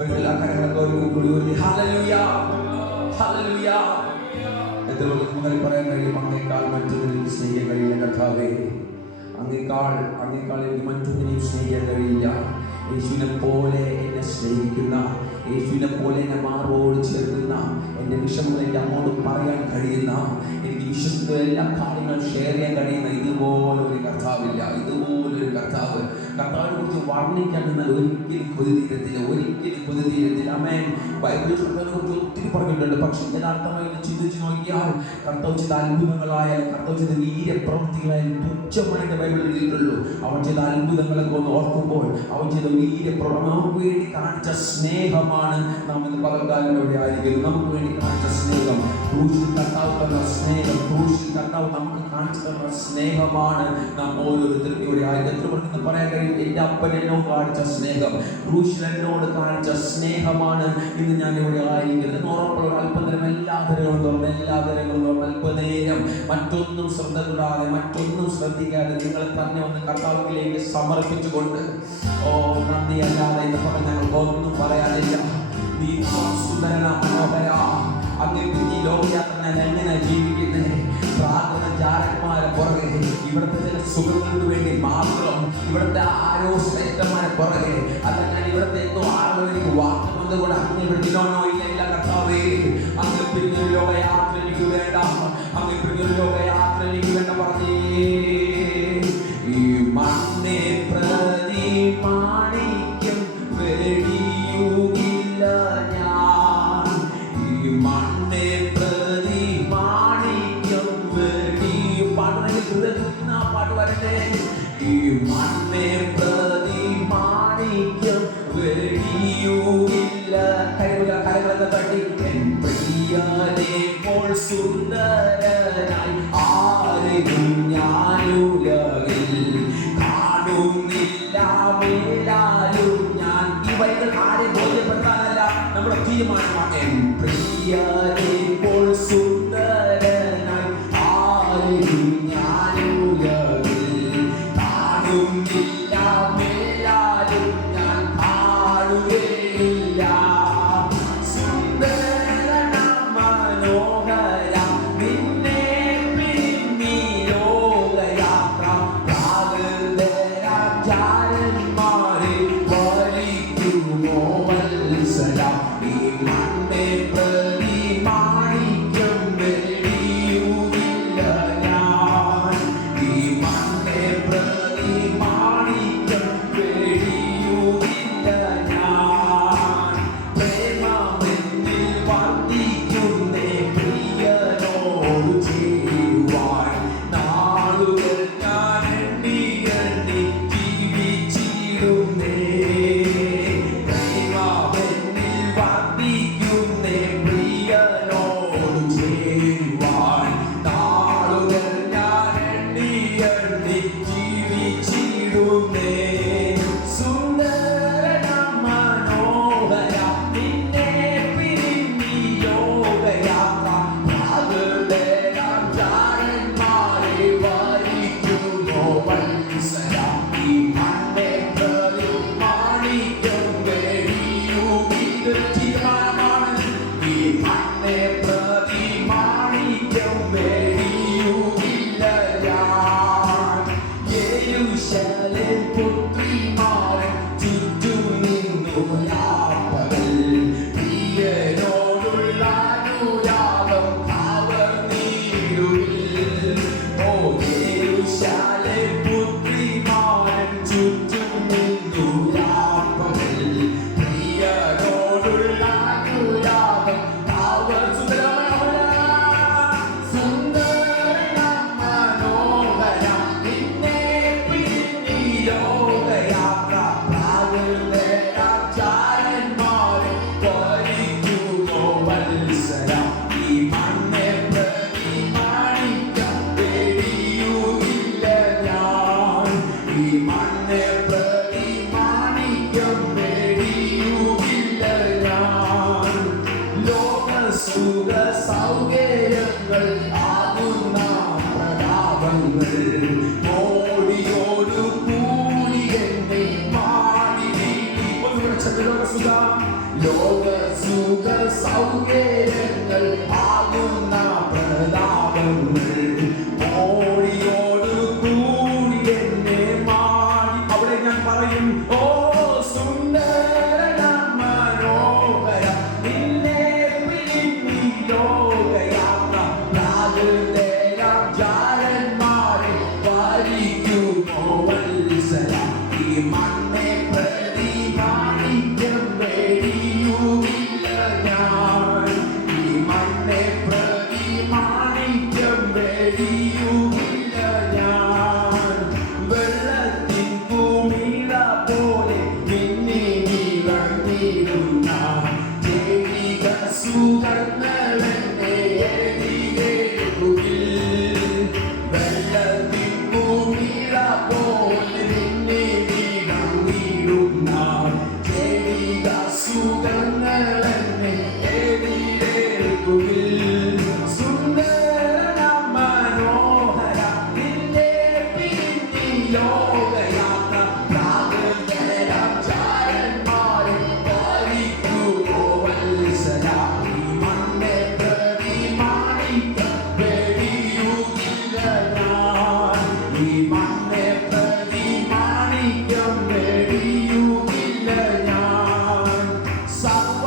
ഒരു എല്ലാ കരങ്ങളൊക്കെ ഒരു കൂടി ഒരു ഹല്ലേലൂയ ഹല്ലേലൂയ. എത്ര നിങ്ങൾക്ക് പറയാൻ കഴിയും? അങ്ങേക്കാൾ മറ്റൊന്നിനെയും സ്നേഹിക്കാൻ കഴിയില്ല കർത്താവേ. അങ്ങേക്കാൾ എനിക്ക് മറ്റൊന്നിനെയും സ്നേഹിക്കാൻ കഴിയില്ല. യേശുവിനെ പോലെ എന്നെ സ്നേഹിക്കുന്ന, യേശുവിനെ പോലെ എന്നെ മാറോട് ചേർക്കുന്ന, എൻ്റെ വിഷമങ്ങൾ എൻ്റെ അങ്ങോട്ട് പറയാൻ കഴിയുന്ന, എനിക്ക് വിശ്വസിക്കുന്ന എല്ലാ കാര്യങ്ങളും ഷെയർ ചെയ്യാൻ കഴിയുന്ന ഇതുപോലൊരു കർത്താവില്ല. ഇതുപോലൊരു കർത്താവിനെ കുറിച്ച് വർണ്ണിക്കാൻ നിന്നാൽ ഒരിക്കലും കൊതിതീരത്തില്ല. ആമേൻ. ബൈബിളിൽ കർത്താവിനെ കുറിച്ച് ഒത്തിരി പറഞ്ഞിട്ടുണ്ട്. പക്ഷെ യഥാർത്ഥമായി ചിന്തിച്ച് നോക്കിയാൽ കർത്താവ് ചെയ്ത അത്ഭുതങ്ങളായാൽ, കർത്താവ് ചെയ്ത വീര്യപ്രവൃത്തികളായാലും തുച്ഛമായിട്ട് ബൈബിളിൽ എഴുതിയിട്ടുള്ളൂ. അവൻ ചെയ്ത അത്ഭുതങ്ങളൊക്കെ ഒന്ന് ഓർക്കുമ്പോൾ അവൻ ചെയ്ത നമുക്ക് വേണ്ടി കാണിച്ച സ്നേഹമാണ് നാം ഇന്ന് പകൽക്കാലം ഇവിടെ ആയിരിക്കുന്നത്. നമുക്ക് വേണ്ടി കാണിച്ച സ്നേഹം, ക്രൂശിൽ കർത്താവ് തന്ന സ്നേഹം, ക്രൂശിൽ കർത്താവ് നമുക്ക് കാണിച്ചു തന്ന സ്നേഹമാണ് നാം ഓരോരുത്തരും ഇവിടെ ആയിരിക്കുന്നത്. പറയാൻ കഴിയും, എൻ്റെ അപ്പൻ എന്നോട് കാണിച്ച സ്നേഹം, ക്രൂശിൽ എന്നോട് കാണിച്ച സ്നേഹമാണ് ഇന്ന് ഞാൻ ഇവിടെ ആയിരിക്കുന്നത്. ഉറപ്പുള്ള അല്പനേരം എല്ലാ തരങ്ങളും തുറന്ന് അല്പനേരം മറ്റൊന്നും ശ്രദ്ധ കൂടാതെ, മറ്റൊന്നും ശ്രദ്ധിക്കാതെ നിങ്ങളെ തന്നെ ഒന്ന് കർത്താവിലേക്ക് സമർപ്പിച്ചുകൊണ്ട്, ഓ നന്ദി അല്ലാതെ ഇന്ന് പറഞ്ഞ ഞങ്ങൾക്ക് ഒന്നും പറയാനില്ല. നീ സുന്ദരന മനോഹര, അങ്ങേക്ക് ഈ ലോകയാത്ര ഞാൻ എങ്ങനെ ജീവിക്കുന്നത്? പ്രാർത്ഥനചാരന്മാരെ പുറകെ, ഇവിടുത്തെ ചില സുഖങ്ങൾക്ക് വേണ്ടി മാത്രം, ഇവിടുത്തെ ആരോ ശ്രേഷ്ഠന്മാരെ പുറകെ, അല്ലെങ്കിൽ ഇവിടുത്തെ എന്തോ ആരോ എനിക്ക് വാക്കുകൊണ്ട് കൂടെ അങ്ങ് വിളിക്കണോ? ഇല്ല കർത്താവേ, അങ്ങ് പിരിഞ്ഞൊരു ലോകയാത്ര എനിക്ക് വേണ്ട, അങ്ങ് പിരിഞ്ഞൊരു ലോകയാത്ര എനിക്ക് വേണ്ട. പറഞ്ഞേ ഈ മണ്ണെ പ്രതി മാണിക്യം വെടിയുകില്ല ഞാൻ, ഈ മണ്ണെ പ്രതി മാണിക്യം വെടിയും പാട്ട് വരട്ടെ. ഈ മണ്ണെ പ്രതി മാണിക്യം വെടിയുകില്ല. കരകളൊക്കെ തട്ടി. എൻ പ്രിയനെ പോൽ സുന്ദരനായി ആരെയും ഞാനുലകിൽ കാണുന്നില്ല. മേലാലും ഞാൻ ഈ വരികൾ ആരെ ബോധ്യപ്പെടുത്താനല്ല, നമ്മുടെ തീരുമാനമാണ്. എൻ പ്രിയനെ പോൽ സുന്ദരനായി ആരെയും ഞാനുലകിൽ കാണുന്നില്ല. മേലാലും ഞാൻ കാണുകയില്ല. ലോക സുഖ സൗകര്യങ്ങൾ ആകുന്ന പ്രതാപങ്ങൾ മോടിയോട് കൂടി എന്നെ മാടി. അവിടെ ഞാൻ പറയും, ഓ സുന്ദര മനോഹര നിന്നെ പിരിഞ്ഞി ലോകയാത്ര ജാരന്മാരെ ഭരിക്കുമോ വത്സല. ഈ മണ്ണെ പ്രതി മാണിക്യം വെടിയുമില്ല ഞാൻ. ഈ മണ്ണെ പ്രതി മാണിക്യം വെടിയുമില്ല ഞാൻ. വെള്ളത്തിൻ കുമിള പോലെ മിന്നി നിറഞ്ഞിരുന്ന ജൈവിക സുഖങ്ങളെന്നെ എതിരേൽക്കുകിൽ. വെള്ളത്തിൻ കുമിള പോലെ മിന്നി നിറഞ്ഞിരുന്ന ജൈവിക സുഖങ്ങളെന്നെ എതിരേൽക്കുകിൽ. സുന്ദര മനോഹര നിന്നെ പിരിഞ്ഞി ലോകയാത്ര ജാരന്മാരെ ഭരിക്കുമോ വത്സല. ഈ മണ്ണെ പ്രതി മാണിക്യം വെടിയുകില്ല ഞാൻ. ഈ മണ്ണെ പ്രതി മാണിക്യം വെടിയുകില്ല ഞാൻ. സർവ്വ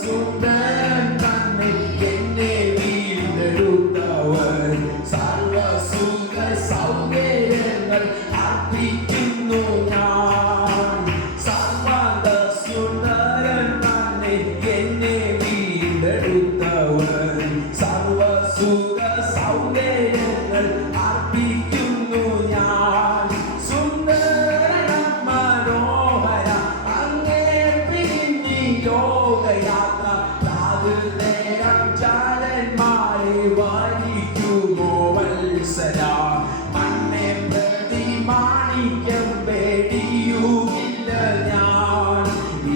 സുന്ദരൻ തന്നെ എന്നെ വീണ്ടെടുത്തവൻ. സർവ്വ സുഖ സൗകര്യങ്ങൾ അർപ്പിക്കുന്നു ഞാൻ. സർവ്വ സുന്ദരൻ തന്നെ എന്നെ വീണ്ടെടുത്തവൻ. സർവ്വ സുഖ സൗകര്യങ്ങൾ അർപ്പിക്കുന്നു ഞാൻ. സുന്ദര മനോഹര അങ്ങേ പിരിഞ്ഞി ലോകയാത്ര ജാരന്മാരെ ഭരിക്കുമോ വത്സല. മണ്ണെ പ്രതി മാണിക്യം വെടിയുമില്ല ഞാൻ.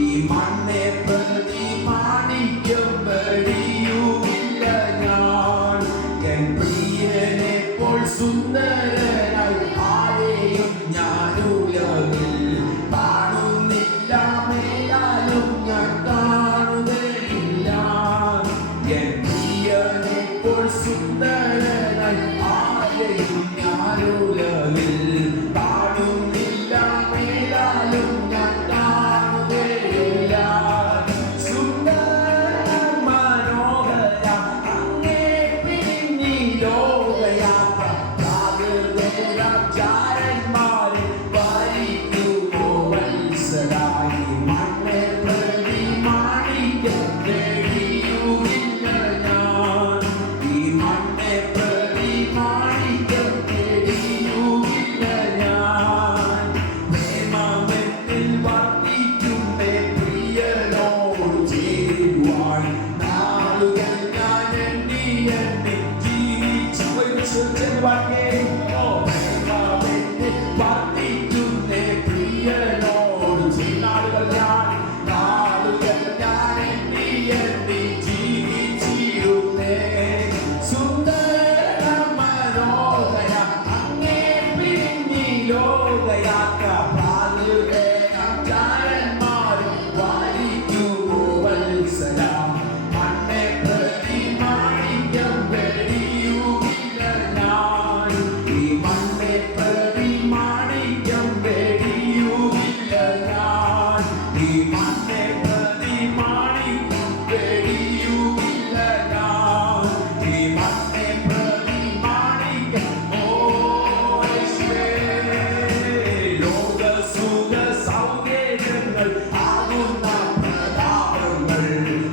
ഈ മണ്ണെ പ്രതി മാണിക്യം വെടിയുമില്ല ഞാൻ. എൻ പ്രിയനെ പോൽ സുന്ദരനായി ആരെയും ഞാനുലകിൽ കാണുന്നില്ല. മേലാലും ഞാൻ കാണുകയില്ല. എൻ പ്രിയനെ പോൽ സുന്ദരനായി ആരെയും ഞാനുലകിൽ കാണുന്നില്ല. മേലാലും ഞാൻ കാണുകയില്ല. സുന്ദര മനോഹര അങ്ങേ പിരിഞ്ഞി ലോകയാത്ര ജാരന്മാരെ ഭരിക്കുമോ വത്സല. ഈ മണ്ണെ പ്രതി മാണിക്യം വെടിയുമില്ല ഞാൻ. ഈ മണ്ണെ പ്രതി മാണിക്യം വെടിയുമില്ല ഞാൻ. പ്രേമമെന്നിൽ വർദ്ധിക്കുമേ പ്രിയനോട് ചേരുവാൻ നാളുകൾ ഞാൻ എണ്ണി എണ്ണി ജീവിച്ചു. പ്രേമമെന്നിൽ വർദ്ധിക്കുന്നേ പ്രിയനോട് നാളുകൾ ഞാൻ എണ്ണി എണ്ണി ജീവിച്ചിരുന്നേ. സുന്ദര മനോഹര അങ്ങേ പിരിഞ്ഞി ലോകയാത്ര ജാരന്മാരെ ഭരിക്കുമോ വത്സല. മണ്ണെ പ്രതി മാണിക്യം വെടിയുമില്ല ഞാൻ. ഈ മണ്ണെ പ്രതി മാണിക്യം വെടിയുമില്ല ഞാൻ. ഈ മണ്ണെ പ്രതി മാണിക്യം വെടിയുമില്ല ഞാൻ. ഈ മണ്ണെ പ്രതി മാണിക്യം ലോക സുഖ സൗകര്യങ്ങൾ ആകുന്ന പ്രതാപങ്ങൾ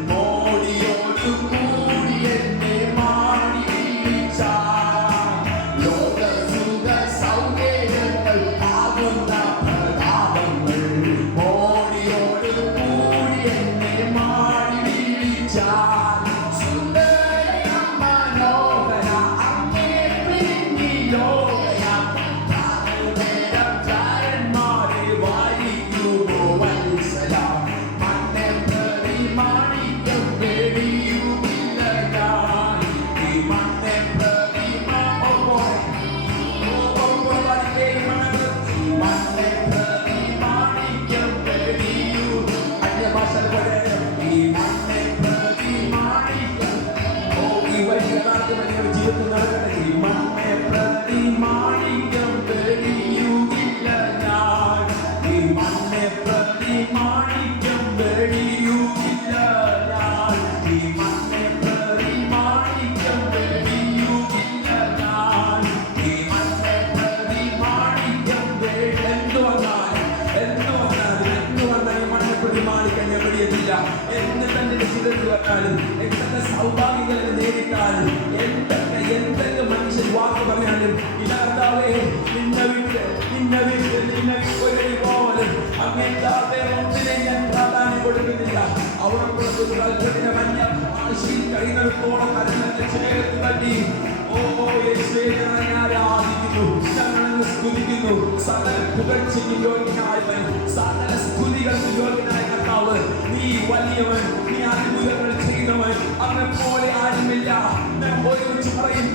മോടിയോട് കൂടി എന്നെ മാടി വീഴ്ച. ലോക സുഖ സൗകര്യങ്ങൾ ആകുന്ന പ്രതാപങ്ങൾ മോടിയോട് കൂടി വെടിയുകില്ല ഞാൻ, ഈ മണ്ണെ പരിമാണിക്കം വെടിയുകില്ല ഞാൻ, ഈ മണ്ണെ പരിമാണിക്കം എന്തു വന്നാൽ ഈ മണ്ണെ പരിമാണിക്കാൻ ഞാൻ വെടിയുന്നില്ല. എന്ന് തന്നെ ചിലർക്ക് വന്നാലും, എന്തൊക്കെ സൗഭാഗ്യങ്ങൾ നേരിട്ടാലും, എന്തൊക്കെ മനുഷ്യൻ വാക്ക് പറഞ്ഞാലും, ഇതാ കർത്താവേ, നിന്നെ വിട്ട് പോലും അങ്ങേക്കാതെ ഒന്നിനെ ഞാൻ പ്രാധാന്യം കൊടുക്കുന്നില്ല. അവിടെക്കുള്ള കൽപ്പന മഞ്ഞ ആശയിൽ കഴിയുന്നിടത്തോളം കരുണന്റെ സ്നേഹത്തിൽ തട്ടി. ഓ യേശുവേ, ഞങ്ങളെ ആരാധിക്കുന്നു, ഞങ്ങളെ സ്തുതിക്കുന്നു. സകല പുകഴ്ചയ്ക്കും യോഗ്യനായവൻ, സകല സ്തുതികൾക്കും യോഗ്യനായ കർത്താവ്, നീ വലിയവൻ, നീ അത്ഭുതങ്ങൾ ചെയ്യുന്നവൻ, അവനെ പോലെ ആരുമില്ല. ഞാൻ ഒരുമിച്ച് പറയും,